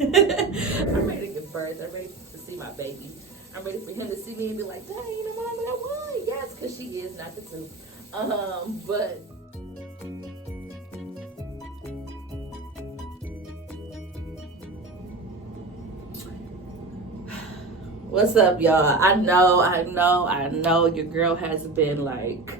I'm ready to give birth. I'm ready to see my baby. I'm ready for him to see me and be like, dang, the mom that I want. Yes, because she is, not the two. But what's up, y'all? I know your girl has been like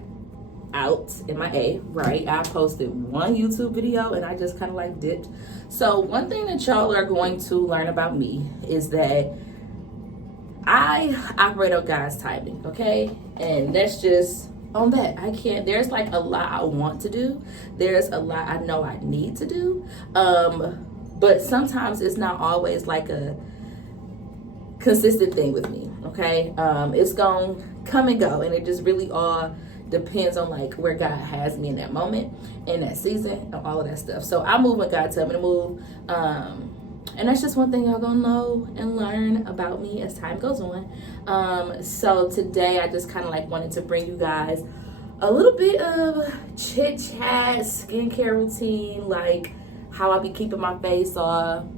out in my A, right? I posted one YouTube video and I just kind of like dipped. So one thing that y'all are going to learn about me is that I operate on God's timing, okay? And that's just on that. I can't, there's like a lot I want to do. There's a lot I know I need to do. But sometimes it's not always like a consistent thing with me, okay? It's gonna come and go, and it just really all depends on like where God has me in that moment, in that season, and all of that stuff. So I move when God tells me to move, and that's just one thing y'all gonna know and learn about me as time goes on. So today I just kind of like wanted to bring you guys a little bit of chit chat, skincare routine, like how I be keeping my face all,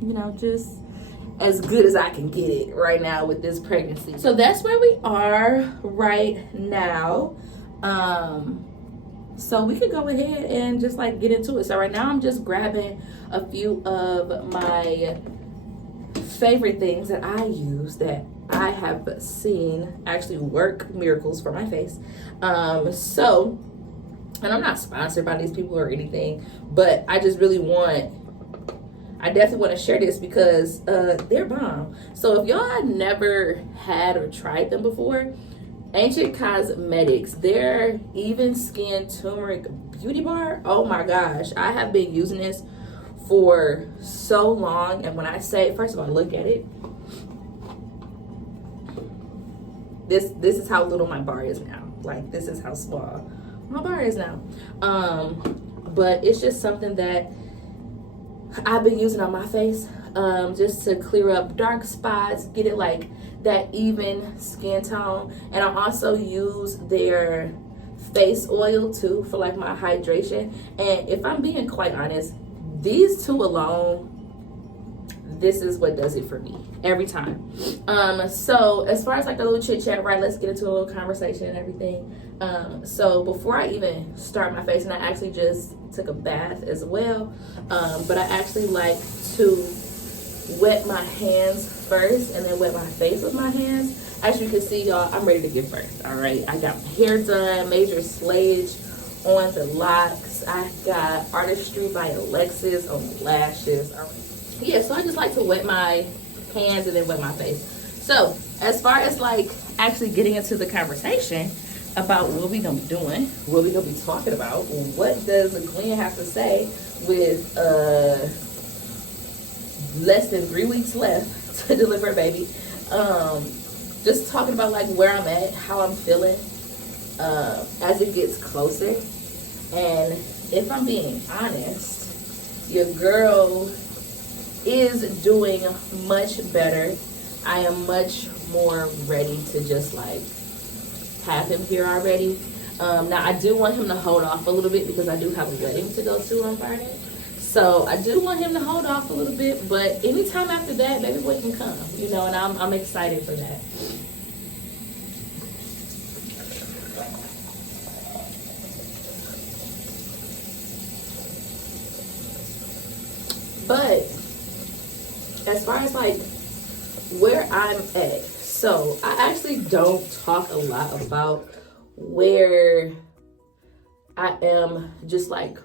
you know, just as good as I can get it right now with this pregnancy. So that's where we are right now. So we could go ahead and just like get into it. So right now I'm just grabbing a few of my favorite things that I use that I have seen actually work miracles for my face. So, and I'm not sponsored by these people or anything, but I just really I definitely want to share this because they're bomb. So if y'all had never had or tried them before, Ancient Cosmetics, their Even Skin Turmeric Beauty Bar, oh my gosh, I have been using this for so long. And when I say, first of all, look at it. This is how little my bar is now. Like, this is how small my bar is now. But it's just something that I've been using on my face, just to clear up dark spots, get it like that even skin tone. And I also use their face oil too for like my hydration. And if I'm being quite honest, these two alone, this is what does it for me every time. So as far as like a little chit chat, right, let's get into a little conversation and everything. So before I even start my face, and I actually just took a bath as well, but I actually like to wet my hands first and then wet my face with my hands. As you can see, y'all, I'm ready to give birth. All right, I got my hair done, major slayage on the locks. I got Artistry by Alexis on the lashes. All right. Yeah, so I just like to wet my hands and then wet my face. So as far as like actually getting into the conversation about what we gonna be doing, what we gonna be talking about, what does Glenn have to say with less than 3 weeks left to deliver a baby. Just talking about like where I'm at, how I'm feeling as it gets closer. And if I'm being honest, your girl is doing much better. I am much more ready to just like have him here already. Now I do want him to hold off a little bit because I do have a wedding to go to on Friday. So I do want him to hold off a little bit, but anytime after that, baby boy can come, you know, and I'm excited for that. But as far as like where I'm at, so I actually don't talk a lot about where I am just like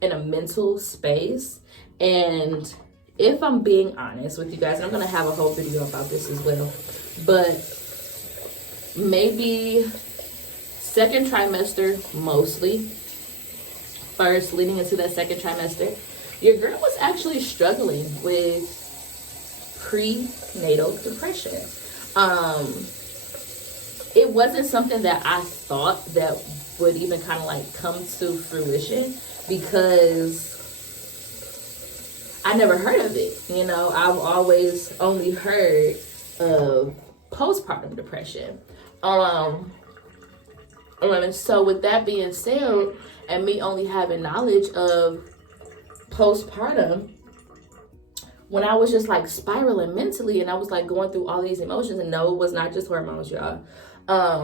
in a mental space. And if I'm being honest with you guys, I'm gonna have a whole video about this as well, but maybe second trimester mostly, first leading into that second trimester, your girl was actually struggling with prenatal depression. It wasn't something that I thought that would even kind of like come to fruition because I never heard of it. You know, I've always only heard of postpartum depression. And so with that being said, and me only having knowledge of postpartum, when I was just like spiraling mentally, and I was like going through all these emotions, and no, it was not just hormones, y'all.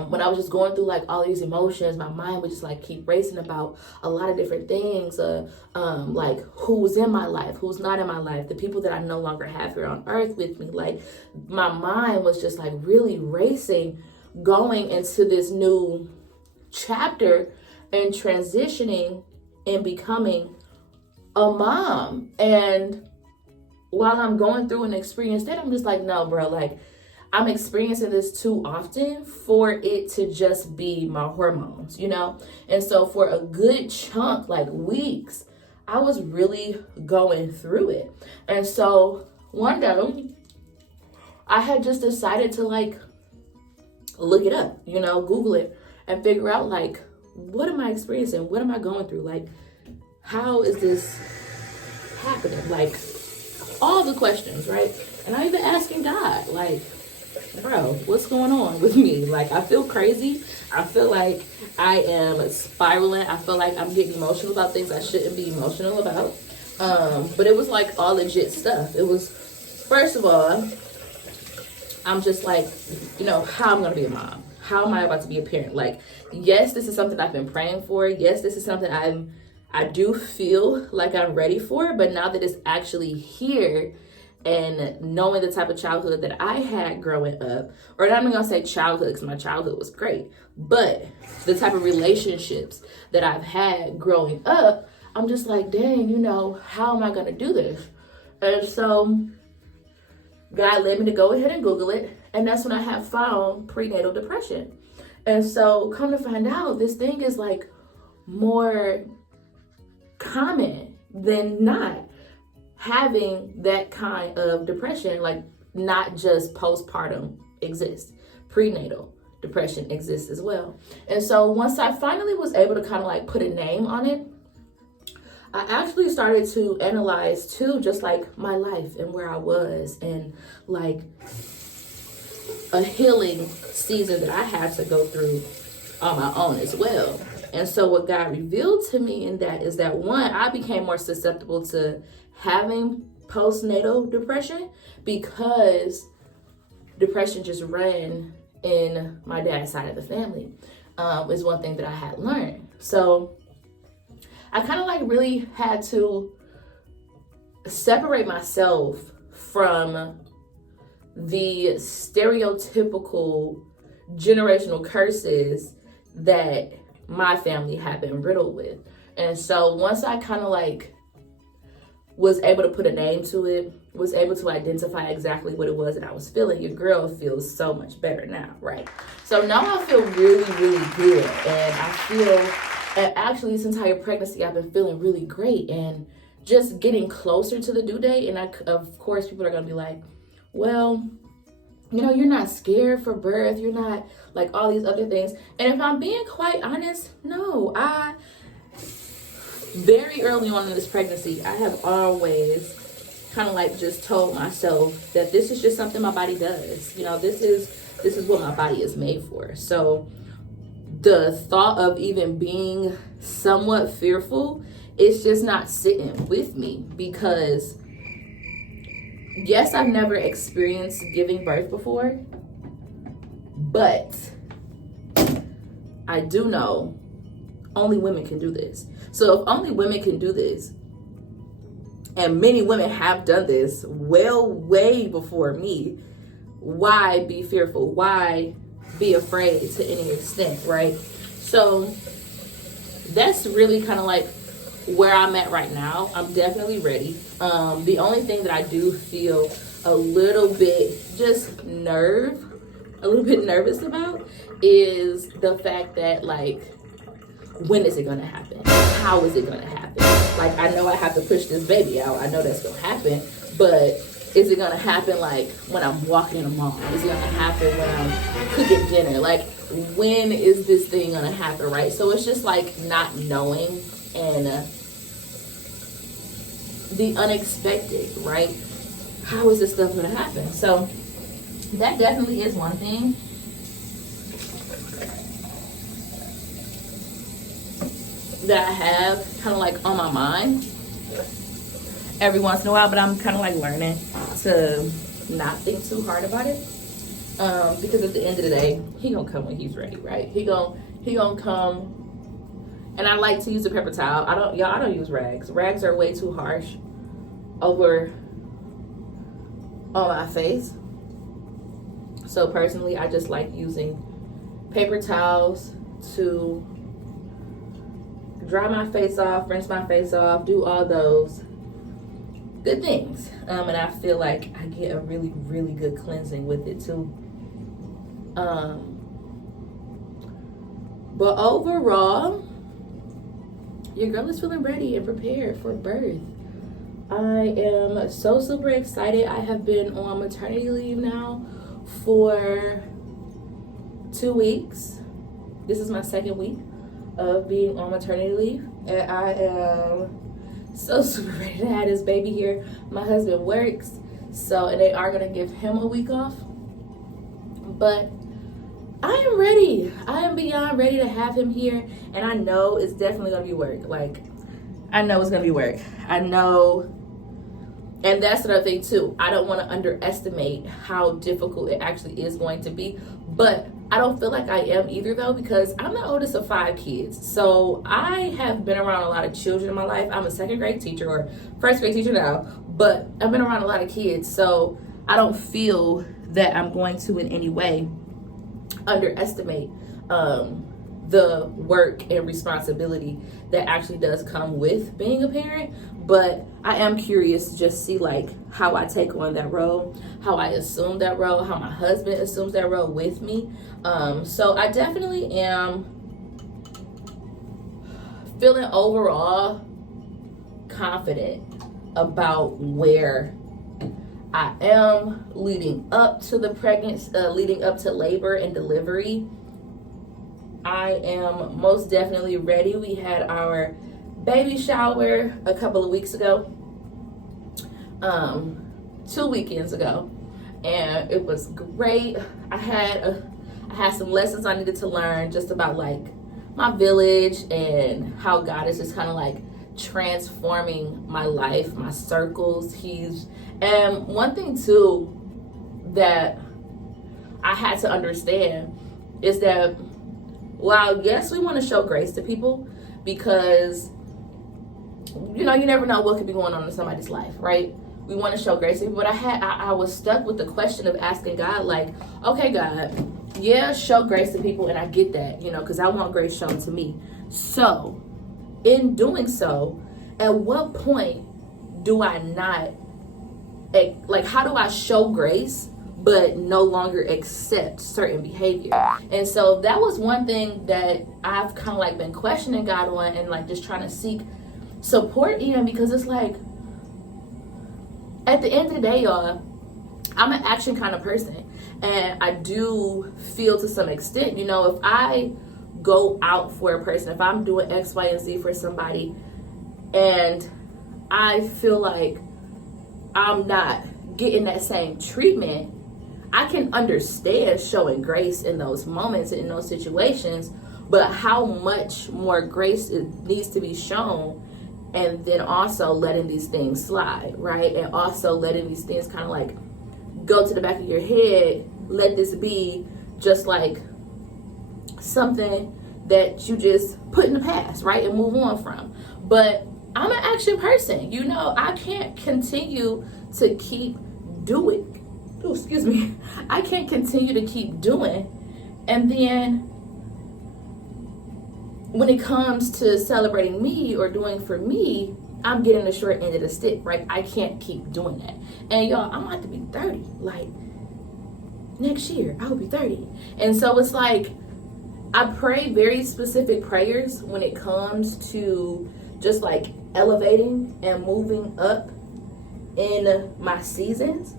When I was just going through like all these emotions, my mind would just like keep racing about a lot of different things, like who's in my life, who's not in my life, the people that I no longer have here on earth with me. Like my mind was just like really racing, going into this new chapter and transitioning and becoming a mom. And while I'm going through an experience that, I'm just like, no, bro, like I'm experiencing this too often for it to just be my hormones, you know? And so for a good chunk, like weeks, I was really going through it. And so one day I had just decided to like look it up, you know, Google it and figure out like, what am I experiencing? What am I going through? Like, how is this happening? Like all the questions, right? And I even asking God, like, bro, what's going on with me? Like, I feel crazy. I feel like I am spiraling. I feel like I'm getting emotional about things I shouldn't be emotional about. But it was like all legit stuff. It was, first of all, I'm just like, you know, how I'm going to be a mom. How am I about to be a parent? Like, yes, this is something I've been praying for. Yes, this is something I do feel like I'm ready for. But now that it's actually here, and knowing the type of childhood that I had growing up, or I'm not gonna say childhood because my childhood was great, but the type of relationships that I've had growing up, I'm just like, dang, you know, how am I gonna do this? And so God led me to go ahead and Google it, and that's when I have found prenatal depression. And so come to find out, this thing is like more common than not having that kind of depression. Like not just postpartum exists, prenatal depression exists as well. And so once I finally was able to kind of like put a name on it, I actually started to analyze too, just like my life and where I was, and like a healing season that I had to go through on my own as well. And so what God revealed to me in that is that, one, I became more susceptible to having postnatal depression because depression just ran in my dad's side of the family, is one thing that I had learned. So I kind of like really had to separate myself from the stereotypical generational curses that my family had been riddled with. And so once I kind of like was able to put a name to it, was able to identify exactly what it was that I was feeling, your girl feels so much better now, right? So now I feel really, really good. And I feel, and actually this entire pregnancy, I've been feeling really great and just getting closer to the due date. And of course, people are going to be like, well, you know, you're not scared for birth. You're not like all these other things. And if I'm being quite honest, no, very early on in this pregnancy, I have always kind of like just told myself that this is just something my body does. You know, this is what my body is made for. So the thought of even being somewhat fearful, it's just not sitting with me, because yes, I've never experienced giving birth before, but I do know only women can do this. So if only women can do this, and many women have done this way before me, why be fearful? Why be afraid to any extent, right? So that's really kind of like where I'm at right now. I'm definitely ready. The only thing that I do feel a little bit nervous about is the fact that, like, when is it gonna happen? How is it gonna happen? Like, I know I have to push this baby out. I know that's gonna happen, but is it gonna happen like when I'm walking in a mall? Is it gonna happen when I'm cooking dinner? Like, when is this thing gonna happen, right? So it's just like not knowing and the unexpected, right? How is this stuff gonna happen? So that definitely is one thing. That I have kind of like on my mind. every once in a while, but I'm kind of like learning to not think too hard about it. Because at the end of the day, he gonna come when he's ready, right? He gonna come. And I like to use a paper towel. I don't use rags. Rags are way too harsh over on my face. So personally, I just like using paper towels to dry my face off, rinse my face off, do all those good things. And I feel like I get a really, really good cleansing with it too. But overall, your girl is feeling ready and prepared for birth. I am so super excited. I have been on maternity leave now for 2 weeks. This is my second week of being on maternity leave, and I am so super ready to have this baby here. My husband works, and they are gonna give him a week off, but I am ready. I am beyond ready to have him here, and I know it's definitely gonna be work. Like, I know it's gonna be work. I know. And that's another thing too. I don't want to underestimate how difficult it actually is going to be. But I don't feel like I am either though, because I'm the oldest of 5 kids. So I have been around a lot of children in my life. I'm a 2nd grade teacher, or 1st grade teacher now, but I've been around a lot of kids. So I don't feel that I'm going to in any way underestimate the work and responsibility that actually does come with being a parent. But I am curious to just see like how I take on that role, how I assume that role, how my husband assumes that role with me. So I definitely am feeling overall confident about where I am leading up to the pregnancy, leading up to labor and delivery. I am most definitely ready. We had our baby shower a couple of weeks ago, 2 weekends ago, and it was great. I had some lessons I needed to learn just about like my village and how God is just kind of like transforming my life, my circles. And one thing too that I had to understand is that while yes, we want to show grace to people, because you never know what could be going on in somebody's life, right? We want to show grace to people, but I was stuck with the question of asking God, like, okay, God, yeah, show grace to people, and I get that, because I want grace shown to me. So, in doing so, at what point do I not, like, how do I show grace but no longer accept certain behavior? And so that was one thing that I've kind of like been questioning God on, and like just trying to seek support in, because it's like, at the end of the day, y'all, I'm an action kind of person, and I do feel to some extent, if I go out for a person, if I'm doing X, Y, and Z for somebody, and I feel like I'm not getting that same treatment, I can understand showing grace in those moments and in those situations, but how much more grace needs to be shown, and then also letting these things slide, right? And also letting these things kind of like go to the back of your head. Let this be just like something that you just put in the past, right? And move on from. But I'm an action person. I can't continue to keep doing. Oh, excuse me. I can't continue to keep doing. And then when it comes to celebrating me or doing for me, I'm getting the short end of the stick, right? I can't keep doing that. And y'all, I'm about to be 30. Like, next year, I'll be 30. And so it's like, I pray very specific prayers when it comes to just like elevating and moving up in my seasons,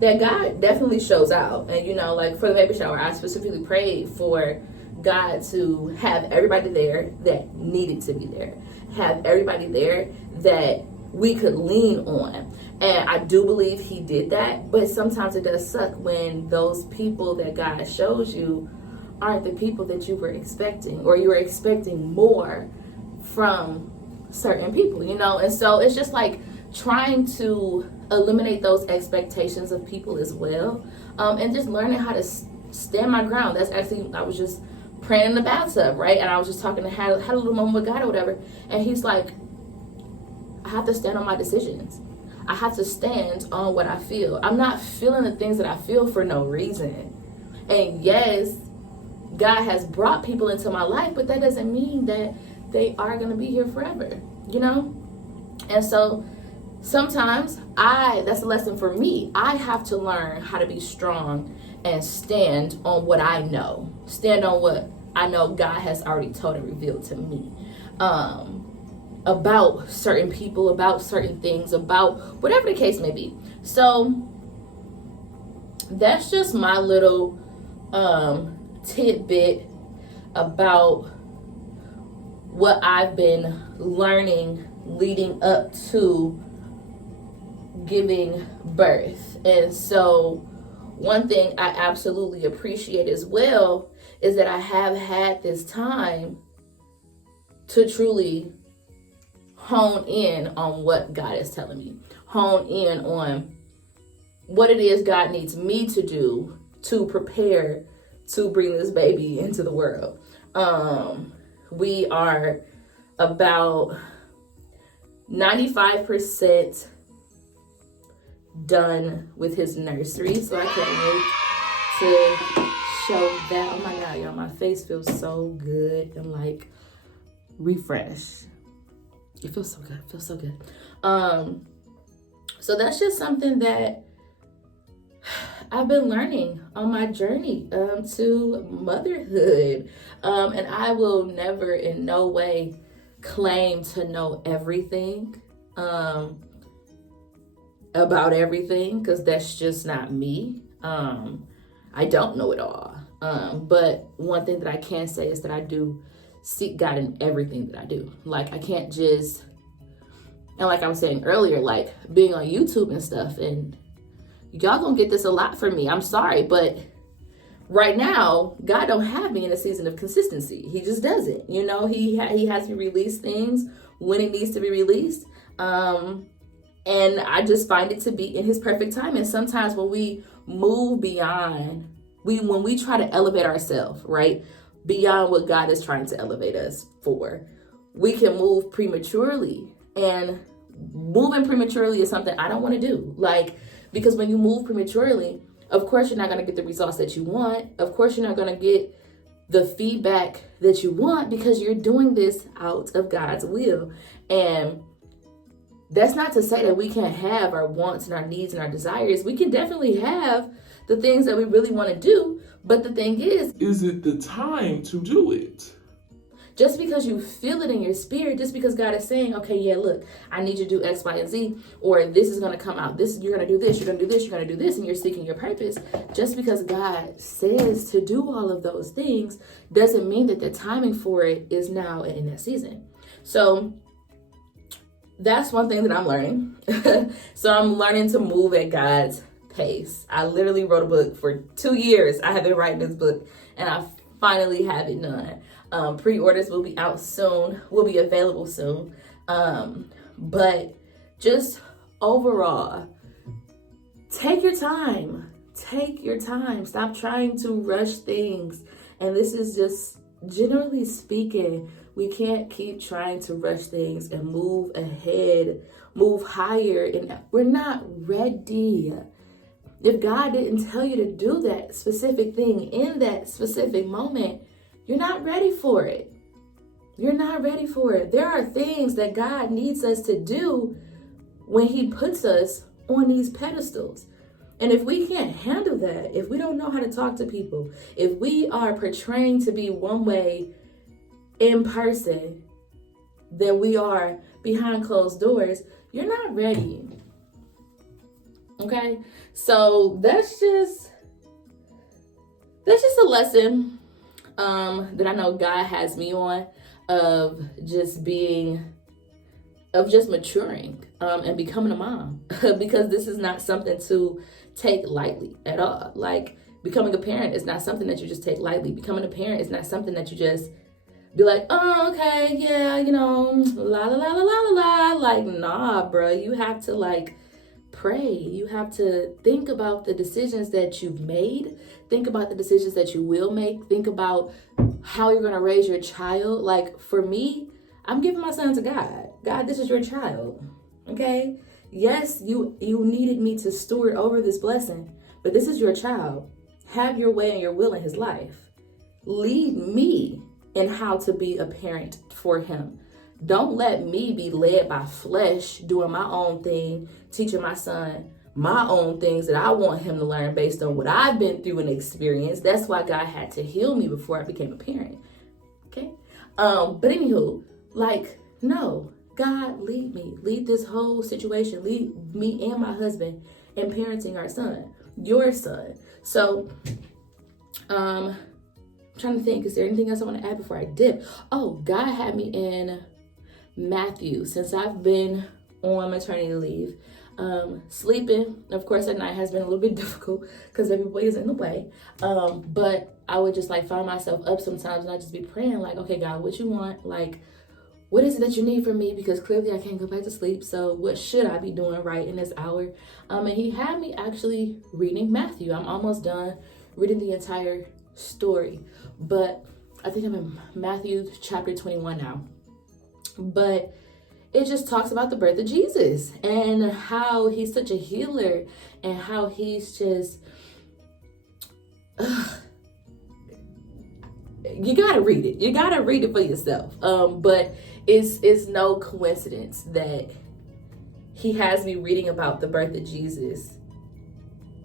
that God definitely shows out. And like for the baby shower, I specifically prayed for God to have everybody there that needed to be there, have everybody there that we could lean on. And I do believe he did that, but sometimes it does suck when those people that God shows you aren't the people that you were expecting, or you were expecting more from certain people, you know? And so it's just like trying to eliminate those expectations of people as well, and just learning how to stand my ground. That's actually, I was just praying in the bathtub, right? And I was just talking to had a little moment with God or whatever, and he's like, I have to stand on my decisions. I have to stand on what I feel. I'm not feeling the things that I feel for no reason. And yes, God has brought people into my life, but that doesn't mean that they are going to be here forever, you know? And so sometimes that's a lesson for me. I have to learn how to be strong and stand on what I know. Stand on what I know God has already told and revealed to me. About certain people, about certain things, about whatever the case may be. So that's just my little tidbit about what I've been learning leading up to giving birth. And so one thing I absolutely appreciate as well is that I have had this time to truly hone in on what God is telling me, hone in on what it is God needs me to do to prepare to bring this baby into the world. We are about 95% done with his nursery, so I can't wait to show that. Oh my God, y'all, my face feels so good and like refreshed. It feels so good. It feels so good. So that's just something that I've been learning on my journey to motherhood. And I will never in no way claim to know everything about everything, because that's just not me. I don't know it all. But one thing that I can say is that I do seek God in everything that I do. Like, I can't just, and like I was saying earlier, like being on YouTube and stuff, and y'all gonna get this a lot from me. I'm sorry, but right now, God don't have me in a season of consistency. He just doesn't. You know, he has me release things when it needs to be released. And I just find it to be in his perfect time. And sometimes when we move beyond, when we try to elevate ourselves, right, beyond what God is trying to elevate us for, we can move prematurely. And moving prematurely is something I don't want to do. Like, because when you move prematurely, of course, you're not going to get the results that you want. Of course, you're not going to get the feedback that you want, because you're doing this out of God's will. And that's not to say that we can't have our wants and our needs and our desires. We can definitely have the things that we really want to do. But the thing is it the time to do it? Just because you feel it in your spirit, just because God is saying, okay, yeah, look, I need you to do X, Y, and Z, or this is going to come out, this, you're going to do this, you're going to do this, you're going to do this, and you're seeking your purpose. Just because God says to do all of those things doesn't mean that the timing for it is now and in that season. So that's one thing that I'm learning. So I'm learning to move at God's pace. I literally wrote a book for 2 years. I have been writing this book, and I finally have it done. Pre-orders will be out soon, will be available soon. But just overall, take your time. Take your time. Stop trying to rush things. And this is just, generally speaking, we can't keep trying to rush things and move ahead, move higher, and we're not ready. If God didn't tell you to do that specific thing in that specific moment, you're not ready for it. You're not ready for it. There are things that God needs us to do when he puts us on these pedestals. And if we can't handle that, if we don't know how to talk to people, if we are portraying to be one way in person than we are behind closed doors, you're not ready. Okay? So that's just a lesson that I know God has me on, of just maturing and becoming a mom. Because this is not something to take lightly at all. Like, becoming a parent is not something that you just take lightly. Becoming a parent is not something that you just be like, oh, okay, yeah, you know, la la la la la la la. Like, nah, bro. You have to like pray. You have to think about the decisions that you've made. Think about the decisions that you will make. Think about how you're gonna raise your child. Like for me, I'm giving my son to God. God, this is your child. Okay? Yes, you needed me to steward over this blessing, but this is your child. Have your way and your will in his life. Lead me in how to be a parent for him. Don't let me be led by flesh, doing my own thing, teaching my son my own things that I want him to learn based on what I've been through and experienced. That's why God had to heal me before I became a parent. Okay? But anywho, like, no, God, lead me. Lead this whole situation. Lead me and my husband in parenting our son, your son. So, I'm trying to think, is there anything else I want to add before I dip? Oh, God had me in Matthew since I've been on maternity leave. Sleeping, of course, at night has been a little bit difficult because everybody is in the way. But I would just like find myself up sometimes and I just be praying like, okay, God, what you want? Like, what is it that you need from me? Because clearly I can't go back to sleep. So what should I be doing right in this hour? And he had me actually reading Matthew. I'm almost done reading the entire story, but I think I'm in Matthew chapter 21 now. But it just talks about the birth of Jesus and how he's such a healer and how he's just, you gotta read it. You gotta read it for yourself. But it's no coincidence that he has me reading about the birth of Jesus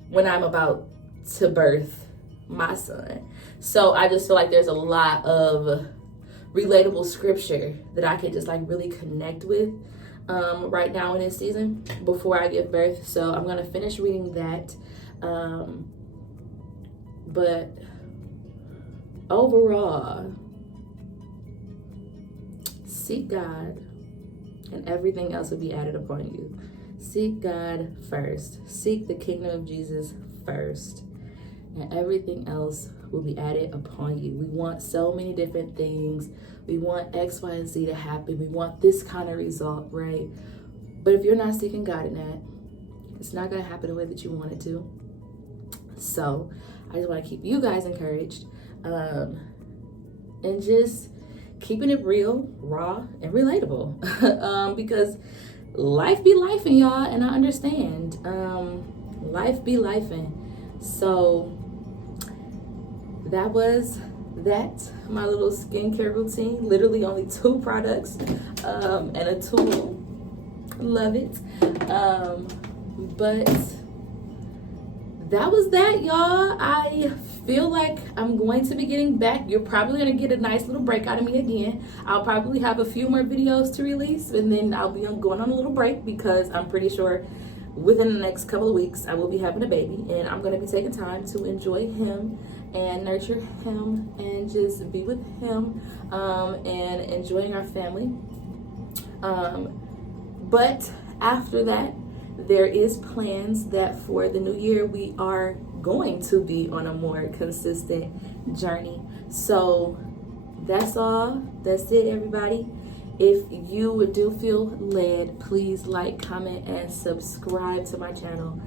when I'm about to birth my son. So I just feel like there's a lot of relatable scripture that I can just like really connect with right now in this season before I give birth. So I'm gonna finish reading that. But overall, seek God and everything else will be added upon you. Seek God first. Seek the kingdom of Jesus first. And everything else will be added upon you. We want so many different things. We want X, Y, and Z to happen. We want this kind of result, right? But if you're not seeking God in that, it's not going to happen the way that you want it to. So I just want to keep you guys encouraged and just keeping it real, raw, and relatable because life be lifing, y'all, and I understand. Life be lifing. So that was my little skincare routine. Literally only 2 products and a tool. Love it. But that was that, y'all. I feel like I'm going to be getting back. You're probably going to get a nice little break out of me again. I'll probably have a few more videos to release and then I'll be going on a little break because I'm pretty sure within the next couple of weeks I will be having a baby and I'm going to be taking time to enjoy him and nurture him and just be with him and enjoying our family. But after that, there is plans that for the new year we are going to be on a more consistent journey. So that's all. That's it, everybody. If you do feel led, please like, comment, and subscribe to my channel.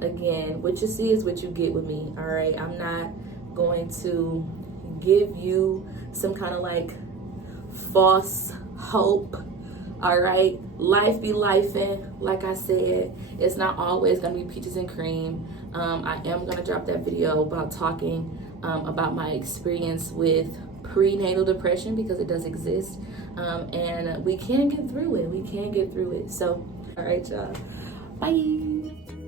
Again, what you see is what you get with me, all right? I'm not going to give you some kind of like false hope, all right? Life be lifing. Like I said, it's not always going to be peaches and cream. I am going to drop that video about talking about my experience with prenatal depression because it does exist. And we can get through it. We can get through it. So, all right, y'all. Bye.